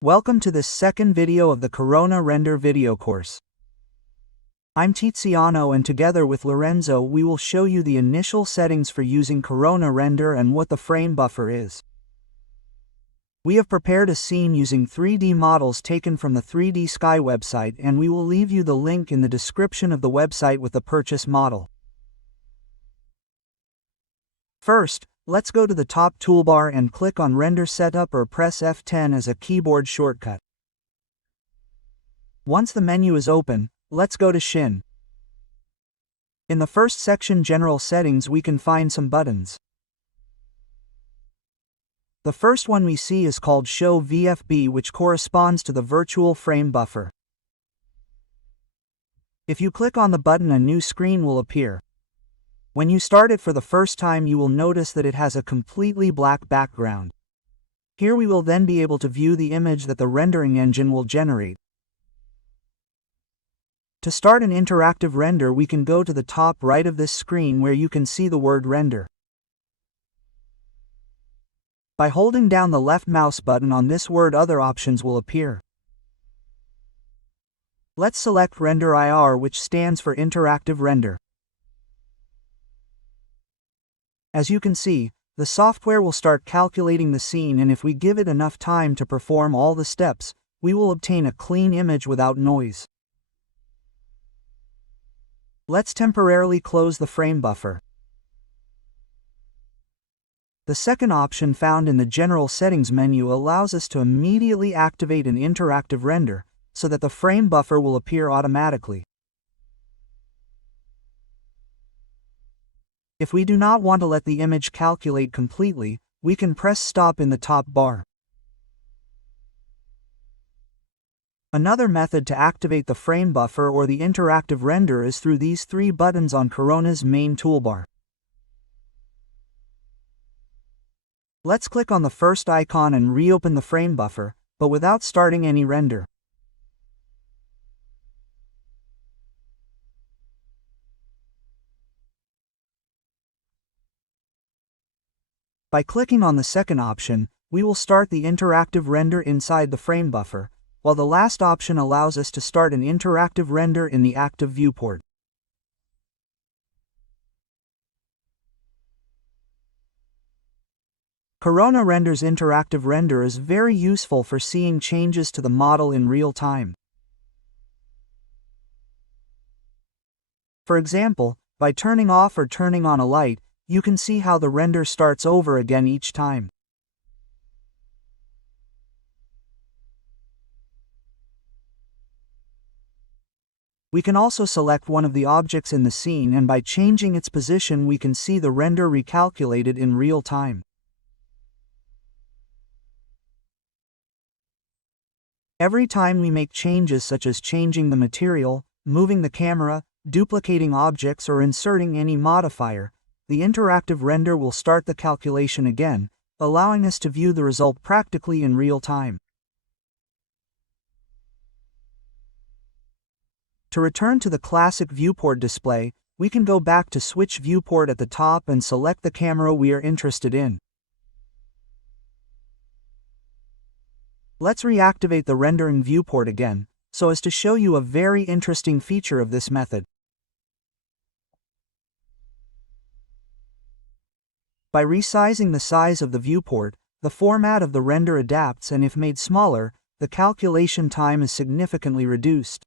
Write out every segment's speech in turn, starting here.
Welcome to this second video of the Corona Render video course. I'm Tiziano, and together with Lorenzo we will show you the initial settings for using Corona Render and what the frame buffer is. We have prepared a scene using 3D models taken from the 3D Sky website, and we will leave you the link in the description of the website with the purchase model. First, let's go to the top toolbar and click on Render Setup or press F10 as a keyboard shortcut. Once the menu is open, let's go to Shin. In the first section, General Settings, we can find some buttons. The first one we see is called Show VFB, which corresponds to the virtual frame buffer. If you click on the button, a new screen will appear. When you start it for the first time, you will notice that it has a completely black background. Here we will then be able to view the image that the rendering engine will generate. To start an interactive render, we can go to the top right of this screen where you can see the word render. By holding down the left mouse button on this word, other options will appear. Let's select Render IR, which stands for Interactive Render. As you can see, the software will start calculating the scene, and if we give it enough time to perform all the steps, we will obtain a clean image without noise. Let's temporarily close the frame buffer. The second option found in the General Settings menu allows us to immediately activate an interactive render, so that the frame buffer will appear automatically. If we do not want to let the image calculate completely, we can press Stop in the top bar. Another method to activate the frame buffer or the interactive render is through these three buttons on Corona's main toolbar. Let's click on the first icon and reopen the frame buffer, but without starting any render. By clicking on the second option, we will start the interactive render inside the frame buffer, while the last option allows us to start an interactive render in the active viewport. Corona Render's interactive render is very useful for seeing changes to the model in real time. For example, by turning off or turning on a light, you can see how the render starts over again each time. We can also select one of the objects in the scene, and by changing its position we can see the render recalculated in real time. Every time we make changes such as changing the material, moving the camera, duplicating objects, or inserting any modifier, the interactive render will start the calculation again, allowing us to view the result practically in real time. To return to the classic viewport display, we can go back to Switch Viewport at the top and select the camera we are interested in. Let's reactivate the rendering viewport again, so as to show you a very interesting feature of this method. By resizing the size of the viewport, the format of the render adapts, and if made smaller, the calculation time is significantly reduced.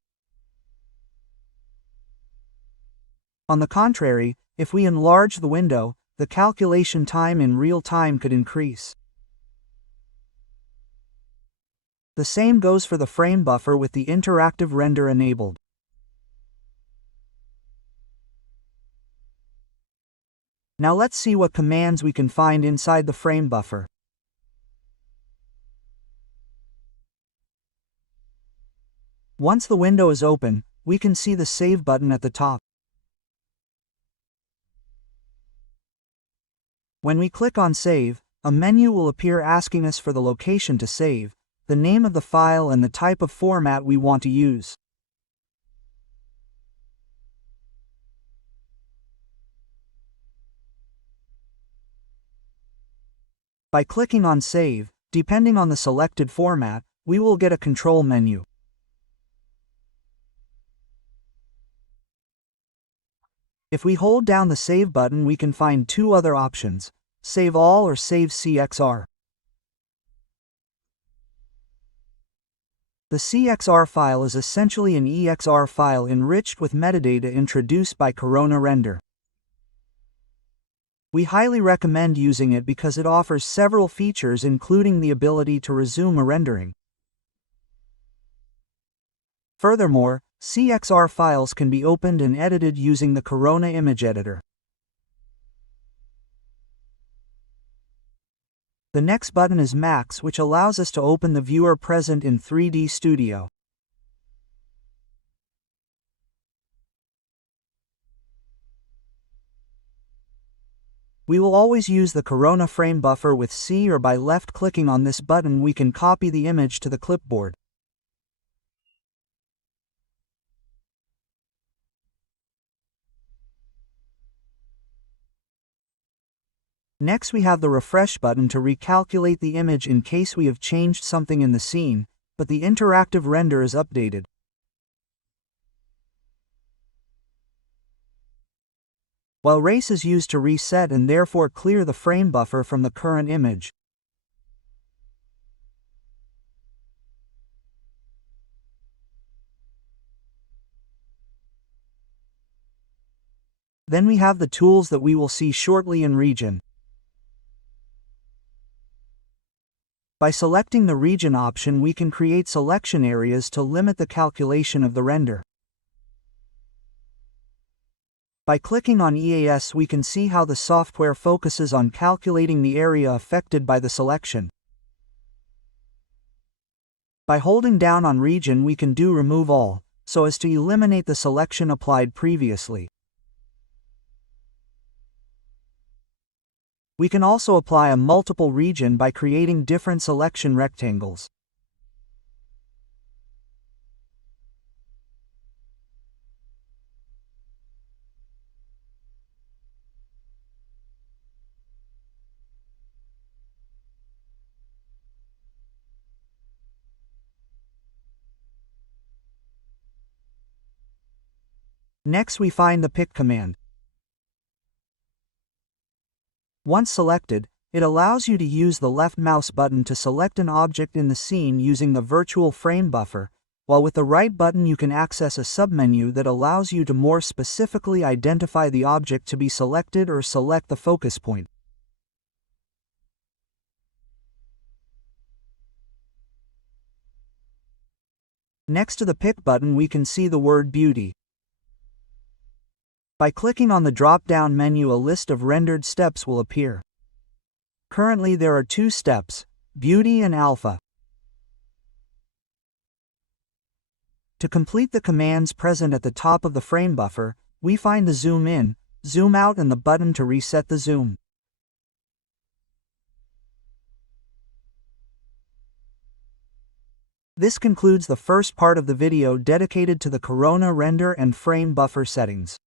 On the contrary, if we enlarge the window, the calculation time in real time could increase. The same goes for the frame buffer with the interactive render enabled. Now let's see what commands we can find inside the frame buffer. Once the window is open, we can see the Save button at the top. When we click on Save, a menu will appear asking us for the location to save, the name of the file, and the type of format we want to use. By clicking on Save, depending on the selected format, we will get a control menu. If we hold down the Save button, we can find two other options: Save All or Save CXR. The CXR file is essentially an EXR file enriched with metadata introduced by Corona Render. We highly recommend using it because it offers several features, including the ability to resume a rendering. Furthermore, CXR files can be opened and edited using the Corona Image Editor. The next button is Max, which allows us to open the viewer present in 3D Studio. We will always use the Corona frame buffer with C, or by left-clicking on this button we can copy the image to the clipboard. Next we have the Refresh button to recalculate the image in case we have changed something in the scene, but the interactive render is updated. While Erase is used to reset and therefore clear the frame buffer from the current image. Then we have the tools that we will see shortly in Region. By selecting the Region option, we can create selection areas to limit the calculation of the render. By clicking on EAS, we can see how the software focuses on calculating the area affected by the selection. By holding down on Region, we can do Remove All, so as to eliminate the selection applied previously. We can also apply a multiple region by creating different selection rectangles. Next we find the Pick command. Once selected, it allows you to use the left mouse button to select an object in the scene using the virtual frame buffer, while with the right button you can access a submenu that allows you to more specifically identify the object to be selected or select the focus point. Next to the Pick button we can see the word Beauty. By clicking on the drop-down menu, a list of rendered steps will appear. Currently there are two steps, Beauty and Alpha. To complete the commands present at the top of the frame buffer, we find the Zoom In, Zoom Out and the button to reset the zoom. This concludes the first part of the video dedicated to the Corona Render and frame buffer settings.